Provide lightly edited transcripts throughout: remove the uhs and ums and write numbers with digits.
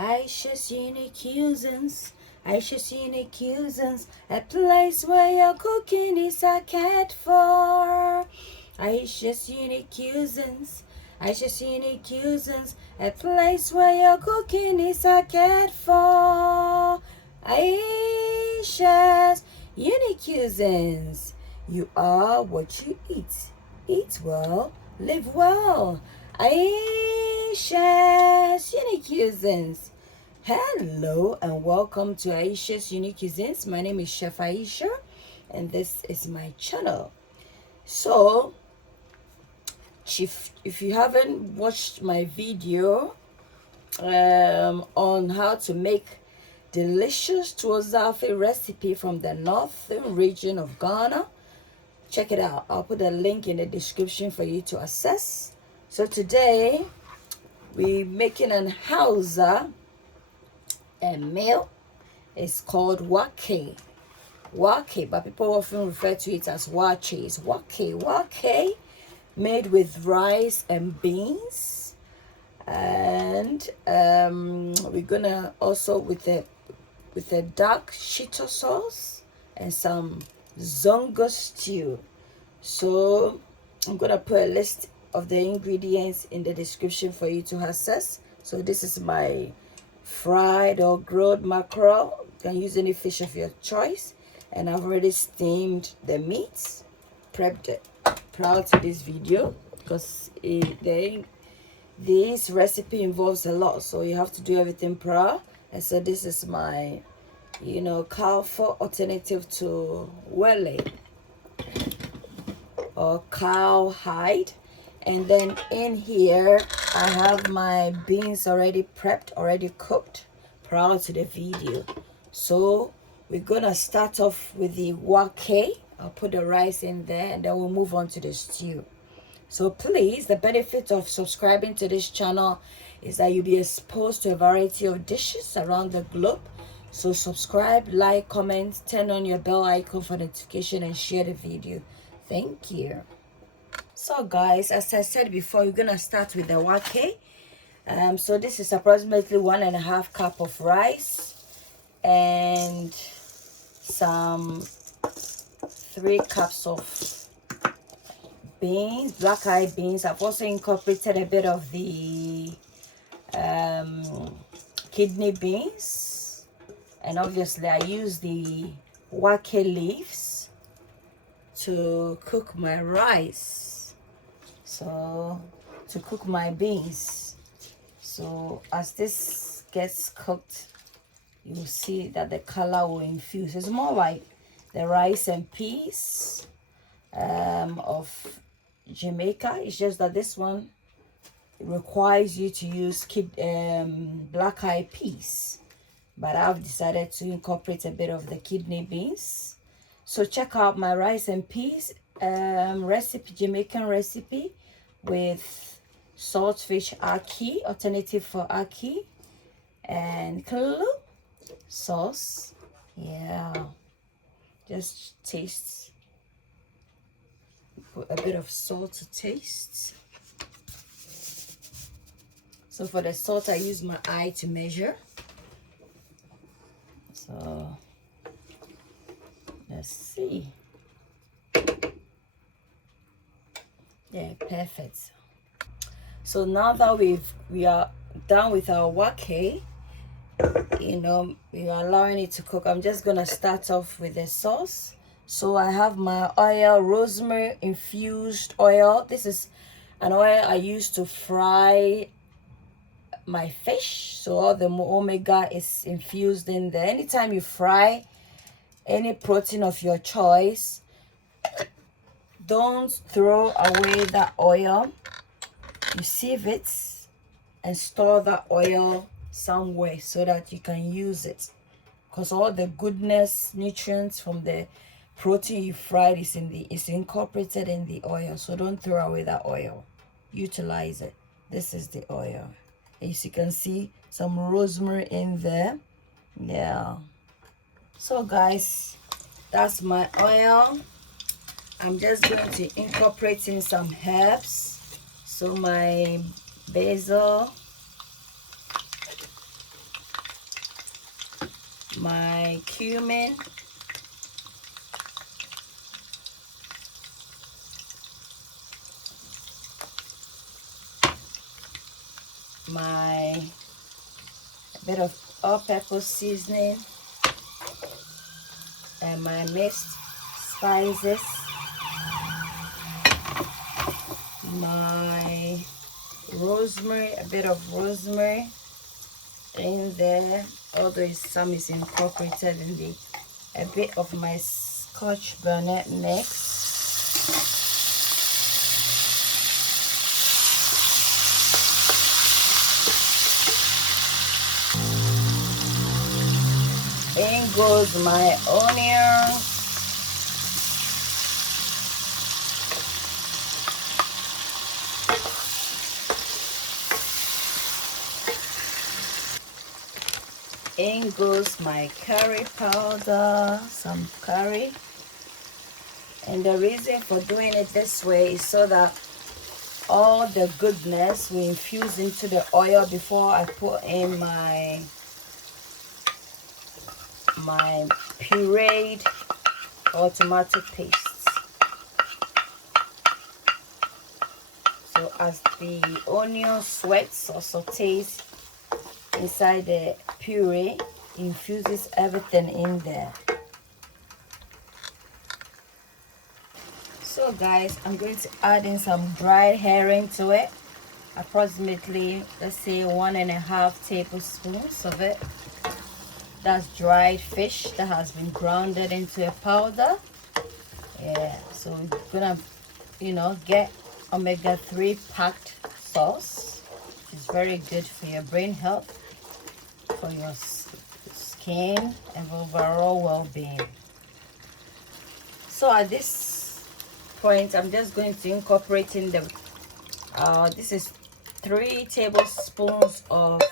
Ayesha's unique cuisines. Ayesha's unique cuisines. A place where your cooking is a cat for. Ayesha's unique cuisines. Ayesha's unique cuisines. A place where your cooking is a cat for. Ayesha's unique cuisines. You are what you eat. Eat well, live well. Ayesha's Unique Cuisines. Hello and welcome to Ayesha's Unique Cuisines. My name is Chef Ayesha and this is my channel. So, if you haven't watched my video on how to make delicious tuozafe recipe from the northern region of Ghana, check it out. I'll put a link in the description for you to access. So today we're making an Hausa meal. It's called waakye. Waakye, but people often refer to it as waakye. It's waakye. Waakye made with rice and beans. And we're gonna also with a dark shito sauce and some zongo stew. So I'm gonna put a list of the ingredients in the description for you to access. So this is my fried or grilled mackerel. You can use any fish of your choice, and I've already steamed the meat, prepped it prior to this video because this recipe involves a lot, so you have to do everything prior. And so this is my cow for alternative to wele or cow hide. And then in here I have my beans already prepped, already cooked prior to the video. So we're gonna start off with the waakye. I'll put the rice in there and then we'll move on to the stew. So please, the benefit of subscribing to this channel is that you'll be exposed to a variety of dishes around the globe. So subscribe, like, comment, turn on your bell icon for notification and share the video. Thank you. So guys, as I said before, we're gonna start with the waakye. So this is approximately 1.5 cup of rice and some 3 cups of beans, black eyed beans. I've also incorporated a bit of the kidney beans, and obviously I use the waakye leaves to cook my rice. So to cook my beans. So as this gets cooked, you'll see that the color will infuse. It's more like the rice and peas of Jamaica. It's just that this one requires you to use black eyed peas, but I've decided to incorporate a bit of the kidney beans. So check out my rice and peas recipe, Jamaican recipe with saltfish ackee, alternative for ackee, and callaloo sauce. Yeah, just taste. Put a bit of salt to taste. So for the salt, I use my eye to measure. So let's see. Yeah, perfect. So now that we are done with our waakye, we are allowing it to cook. I'm just gonna start off with the sauce. So I have my oil, rosemary infused oil. This is an oil I use to fry my fish, so all the omega is infused in there. Anytime you fry any protein of your choice, don't throw away that oil. Receive it and store that oil somewhere so that you can use it, because all the goodness, nutrients from the protein you fried is incorporated in the oil. So don't throw away that oil, utilize it. This is the oil. As you can see, some rosemary in there. Yeah. So guys, that's my oil. I'm just going to incorporate in some herbs. So my basil, my cumin, my bit of all-purpose seasoning, and my mixed spices, my rosemary, a bit of rosemary in there, although some is incorporated in the, a bit of my Scotch bonnet mix, in goes my onions, in goes my curry powder, some curry. And the reason for doing it this way is so that all the goodness will infuse into the oil before I put in my pureed or tomato pastes. So as the onion sweats or sautés inside the puree, infuses everything in there. So guys, I'm going to add in some dried herring to it, approximately, let's say 1.5 tablespoons of it. That's dried fish that has been grounded into a powder. Yeah, so we're gonna, you know, get omega-3 packed sauce, which is very good for your brain health, for your skin, and overall well-being. So at this point, I'm just going to incorporate in the this is 3 tablespoons of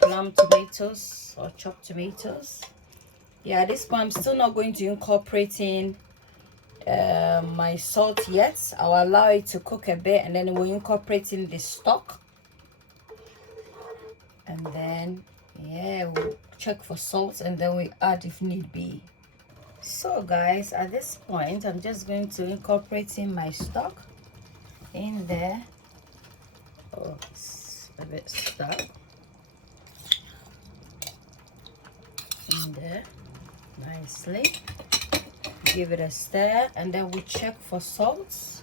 plum tomatoes or chopped tomatoes. Yeah, at this point I'm still not going to incorporate in my salt yet. I'll allow it to cook a bit, and then we'll incorporate in the stock, and then yeah, we'll check for salt, and then we add if need be. So guys, at this point I'm just going to incorporate in my stock in there. Oh, it's a bit stuck in there nicely. Give it a stir, and then we check for salt.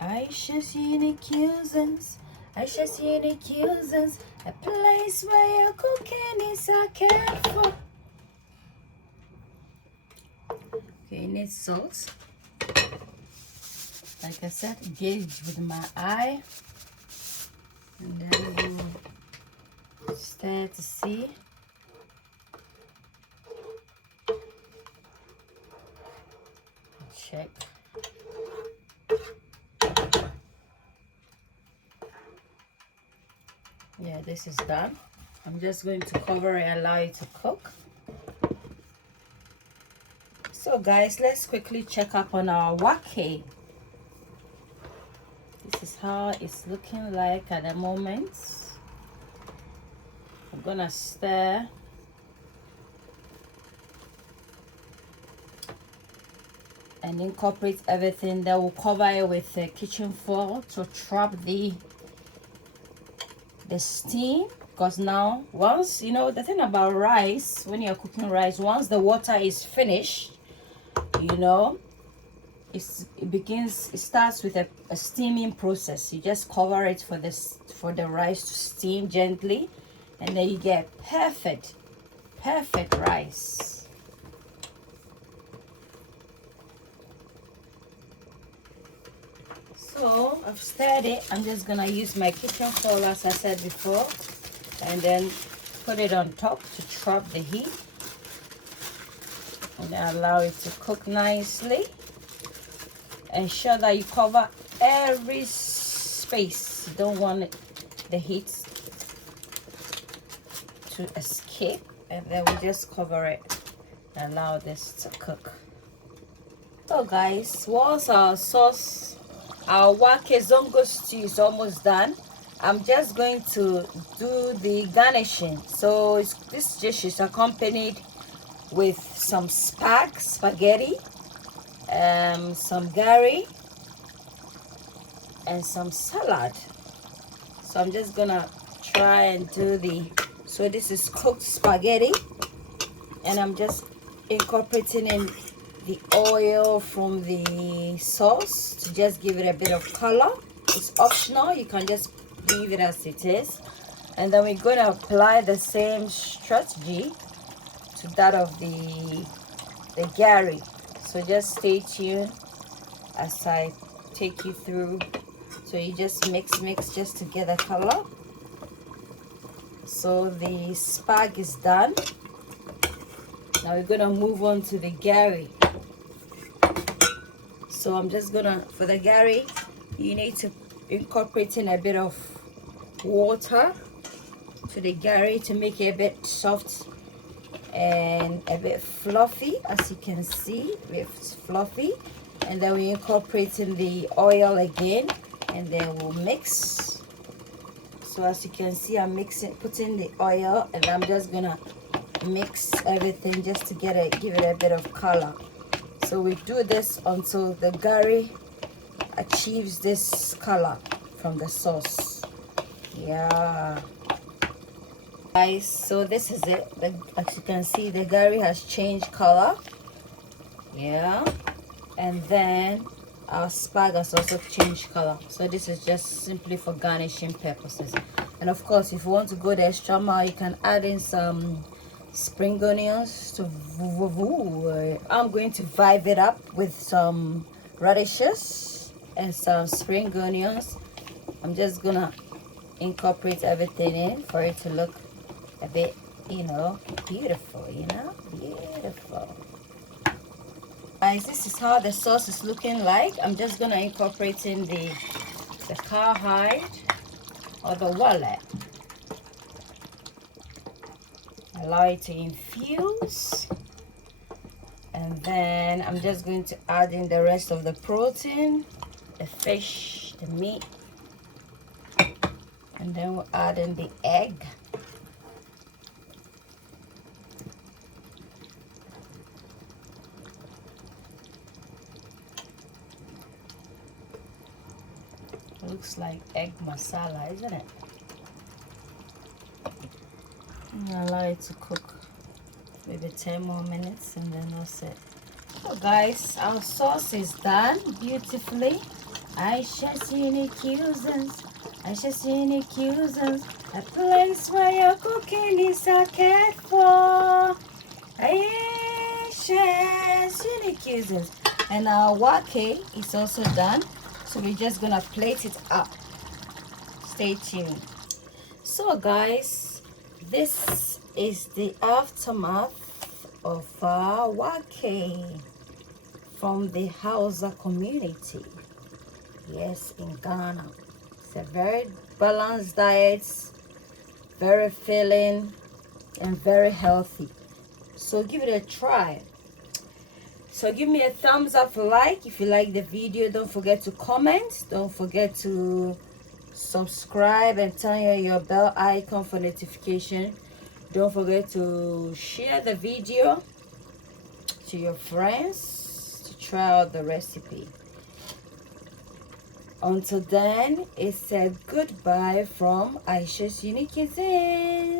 Ayesha's unique cuisines, Ayesha's unique cuisines, a place where your cooking is cared for. Okay, it needs salt. Like I said, gauge with my eye, and then we'll stir to see. Check. Yeah, this is done. I'm just going to cover it, allow it to cook. So guys, let's quickly check up on our waakye. This is how it's looking like at the moment. I'm gonna stir. And incorporate everything. That will cover it with a kitchen foil to trap the steam, because now once, you know, the thing about rice, when you're cooking rice, once the water is finished, you know, it starts with a steaming process. You just cover it for the rice to steam gently, and then you get perfect rice. So I've stirred it. I'm just gonna use my kitchen foil, as I said before, and then put it on top to trap the heat, and then allow it to cook nicely. Ensure that you cover every space. You don't want the heat to escape, and then we just cover it and allow this to cook. So guys, once our sauce, our waakye zongo stew is almost done, I'm just going to do the garnishing. So this dish is accompanied with some spaghetti, some gari, and some salad. So I'm just gonna try and do so this is cooked spaghetti, and I'm just incorporating in the oil from the sauce to just give it a bit of color. It's optional, you can just leave it as it is. And then we're going to apply the same strategy to that of the gari. So just stay tuned as I take you through. So you just mix just to get a color. So the spag is done. Now we're gonna move on to the gari. So I'm just gonna, for the gari, you need to incorporate in a bit of water to the gari to make it a bit soft and a bit fluffy. As you can see, it's fluffy. And then we incorporate in the oil again, and then we'll mix. So as you can see, I'm putting the oil, and I'm just gonna mix everything just to give it a bit of color. So we do this until the gari achieves this color from the sauce. Yeah, guys, so this is it. As you can see, the gari has changed color. Yeah, and then our spag has also changed color. So this is just simply for garnishing purposes. And of course, if you want to go the extra mile, you can add in some spring onions to I'm going to vibe it up with some radishes and some spring onions. I'm just gonna incorporate everything in for it to look a bit, beautiful, beautiful. Guys, this is how the sauce is looking like. I'm just gonna incorporate in the cowhide or the wallet. Allow it to infuse, and then I'm just going to add in the rest of the protein, the fish, the meat, and then we'll add in the egg. It looks like egg masala, isn't it? And allow it to cook maybe 10 more minutes, and then that's it. So guys, our sauce is done beautifully. Ayesha's unique cuisines, Ayesha's unique cuisines, a place where your cooking is a cared for. Ayesha's unique cuisines. And our waakye is also done, so we're just gonna plate it up. Stay tuned. So guys, this is the aftermath of our waakye from the Hausa community. Yes, in Ghana. It's a very balanced diet, very filling, and very healthy. So give it a try. So give me a thumbs up if you like the video. Don't forget to comment. Don't forget to subscribe and turn on your bell icon for notification. Don't forget to share the video to your friends to try out the recipe. Until then, it's a goodbye from Ayesha's Unique Cuisine.